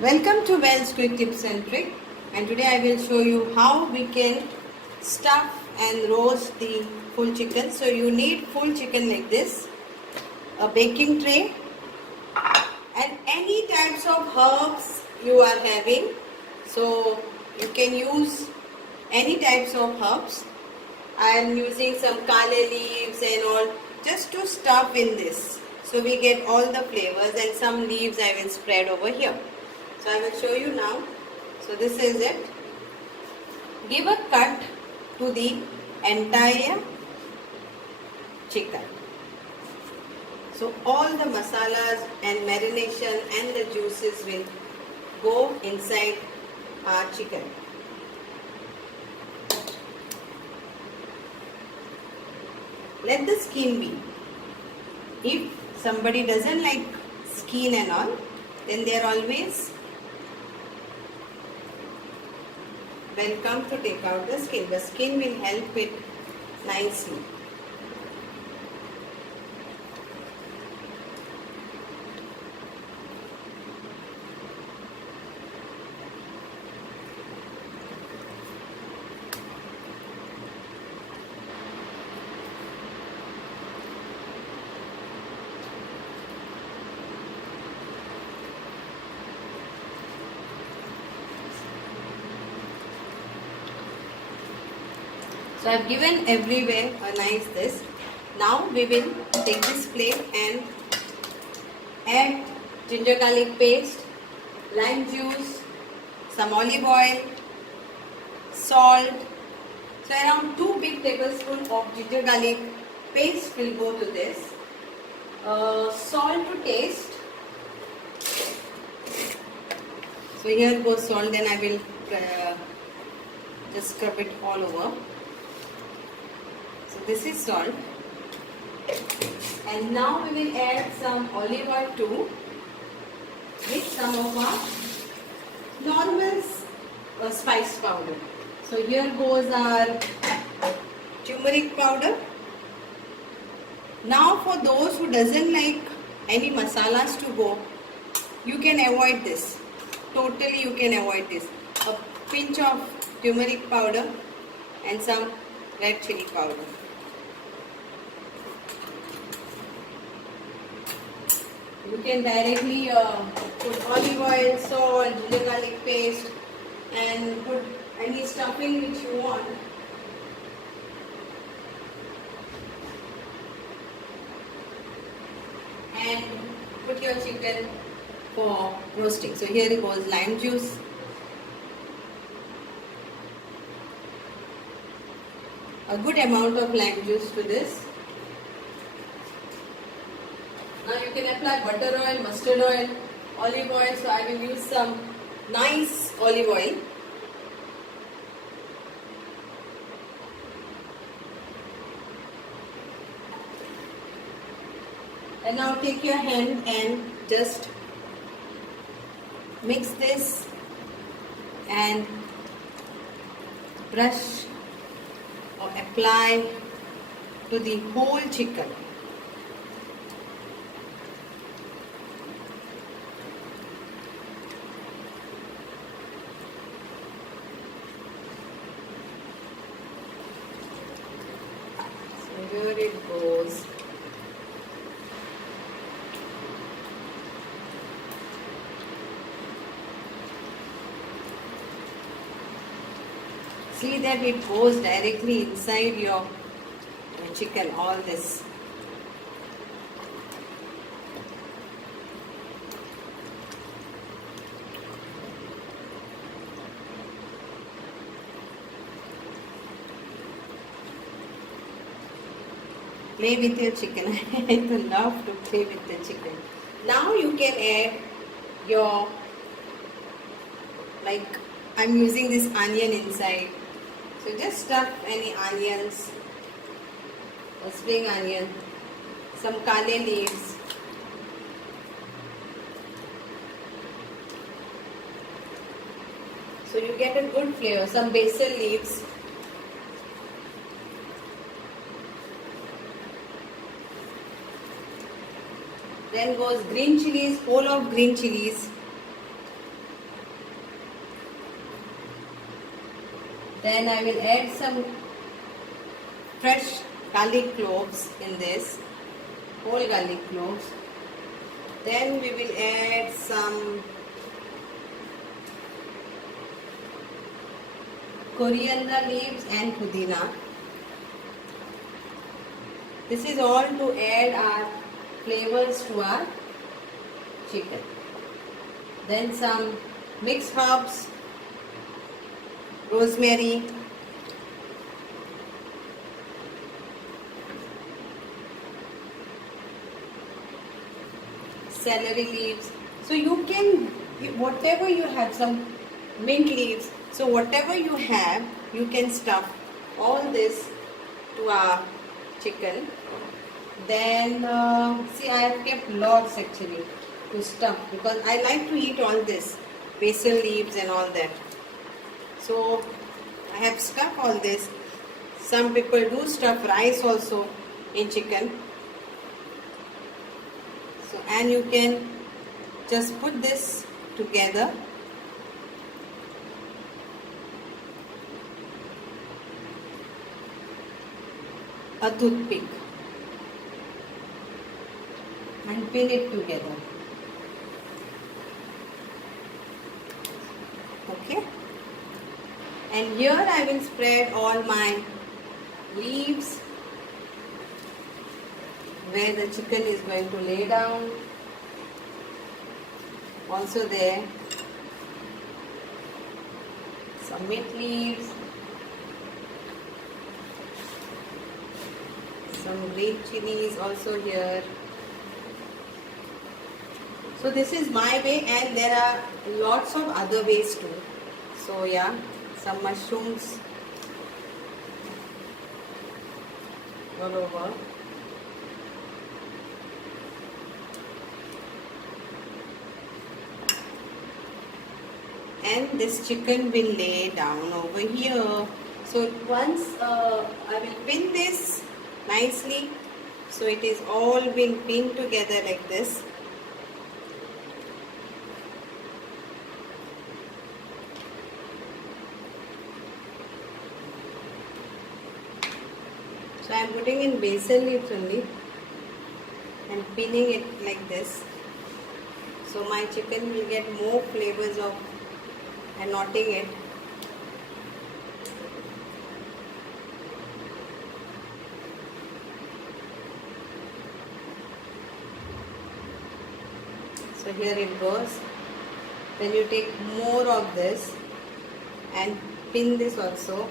Welcome to Wells Quick Tips and Trick, and today I will show you how we can stuff and roast the full chicken. So you need full chicken like this, a baking tray, and any types of herbs you are having. So you can use any types of herbs. I am using some kale leaves and all just to stuff in this. So we get all the flavors, and some leaves I will spread over here. So I will show you now. So this is it. Give a cut to the entire chicken. So all the masalas and marination and the juices will go inside our chicken. Let the skin be. If somebody doesn't like skin and all, then they are always welcome to take out the skin. The skin will help it nicely. So I have given everywhere a nice this. Now we will take this plate and add ginger garlic paste, lime juice, some olive oil, salt. So around 2 big tablespoons of ginger garlic paste will go to this. Salt to taste. So here goes salt, then I will just scrub it all over. So this is salt, and now we will add some olive oil too with some of our normal spice powder. So here goes our turmeric powder. Now for those who doesn't like any masalas to go, you can avoid this. Totally you can avoid this. A pinch of turmeric powder and some red chili powder. You can directly put olive oil, salt, ginger garlic paste, and put any stuffing which you want. And put your chicken for roasting. So here it goes lime juice. A good amount of lime juice to this. Now you can apply butter oil, mustard oil, olive oil. So I will use some nice olive oil. And now take your hand and just mix this and brush or apply to the whole chicken. So here it goes. See that it goes directly inside your chicken, all this. Play with your chicken. I love to play with the chicken. Now you can add your, like I'm using this onion inside. So just stuff any onions, a spring onion, some kale leaves, so you get a good flavor, some basil leaves. Then goes green chilies, whole of green chilies. Then I will add some fresh garlic cloves in this, whole garlic cloves. Then we will add some coriander leaves and pudina. This is all to add our flavors to our chicken. Then some mixed herbs, rosemary, celery leaves. So you can, whatever you have, some mint leaves. So whatever you have, you can stuff all this to our chicken. Then see, I have kept lots actually to stuff because I like to eat all this basil leaves and all that. So I have stuffed all this. Some people do stuff rice also in chicken. So, and you can just put this together. A toothpick and pin it together. Okay. And here I will spread all my leaves where the chicken is going to lay down. Also there some mint leaves, some green chilies also here. So this is my way, and there are lots of other ways too. So yeah, some mushrooms all over. And this chicken will lay down over here. So once I will pin this nicely, so it is all been pinned together like this. So I am putting in basil leaves only and pinning it like this. So my chicken will get more flavors of and knotting it. So here it goes. Then you take more of this and pin this also.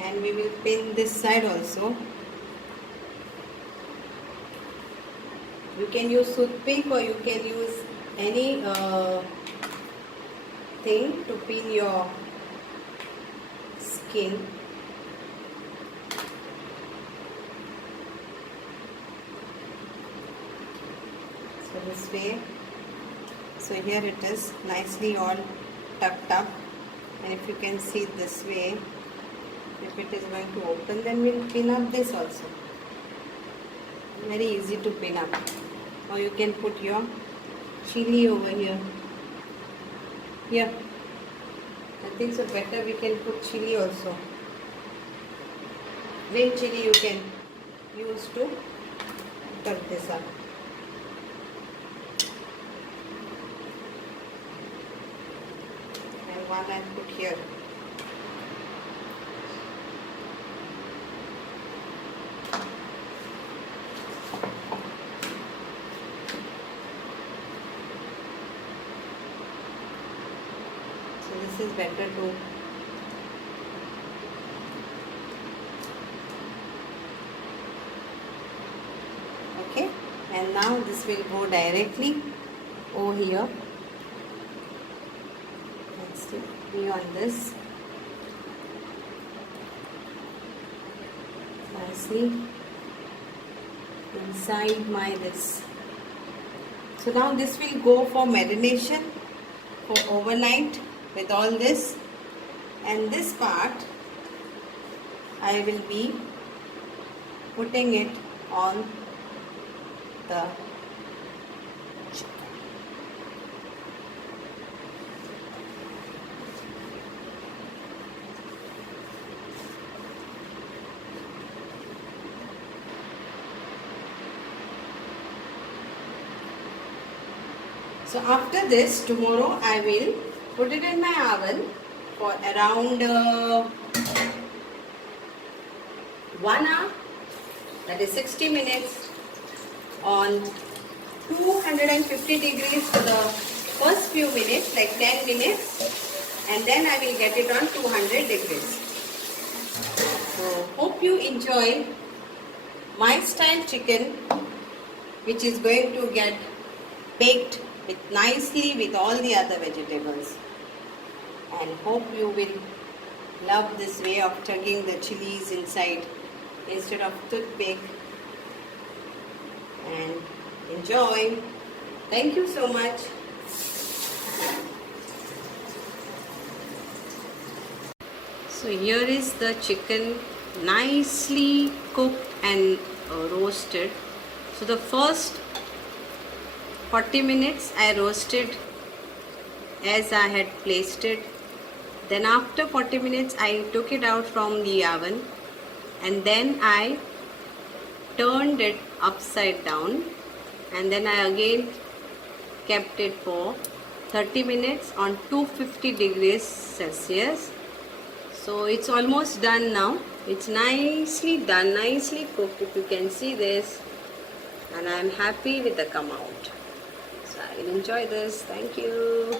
And we will pin this side also. You can use toothpick or you can use any thing to pin your skin. So this way. So here it is nicely all tucked up, and if you can see this way, if it is going to open, then we'll pin up this also. Very easy to pin up. Or you can put your chili over here. Here. I think so better we can put chili also. Green chili you can use to cut this up. And one I put here. This is better too. Okay, and now this will go directly over here. Let's be on this nicely inside my this. So now this will go for marination for overnight with all this, and this part I will be putting it on the chicken. So after this, tomorrow I will put it in my oven for around 1 hour, that is 60 minutes, on 250 degrees for the first few minutes, like 10 minutes, and then I will get it on 200 degrees. So hope you enjoy my style chicken, which is going to get baked nicely with all the other vegetables, and hope you will love this way of tugging the chilies inside instead of toothpick, and enjoy. Thank you so much. So here is the chicken, nicely cooked and roasted. So the first 40 minutes I roasted as I had placed it. Then after 40 minutes I took it out from the oven, and then I turned it upside down, and then I again kept it for 30 minutes on 250 degrees Celsius. So it's almost done now. It's nicely done, nicely cooked, if you can see this, and I'm happy with the come out. So I will enjoy this. Thank you.